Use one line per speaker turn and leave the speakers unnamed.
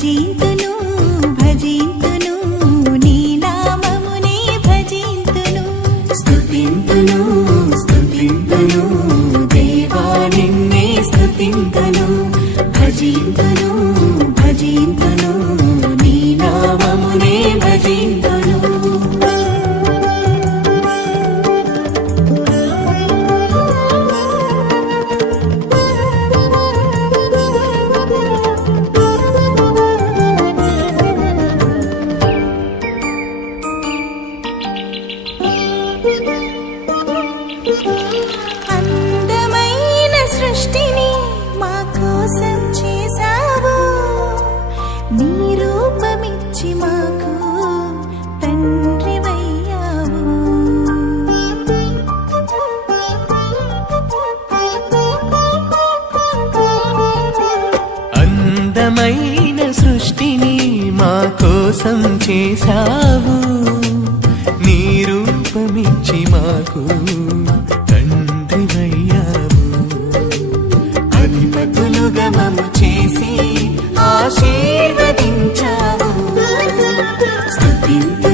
భజీతును భజీతును నీ నామమునే భజీతును. స్తుతింతును స్తుతింతును దేవా నిన్నే స్తుతింతును. భజీతును భజీతును నీ
అద్భుతమైన సృష్టిని మా కోసం చేశావు. నీ రూపమిచ్చి మాకు తండ్రివయ్యావు అధిపతులుగా మము చేసి
ఆశీర్వదించావు. స్థుతింపు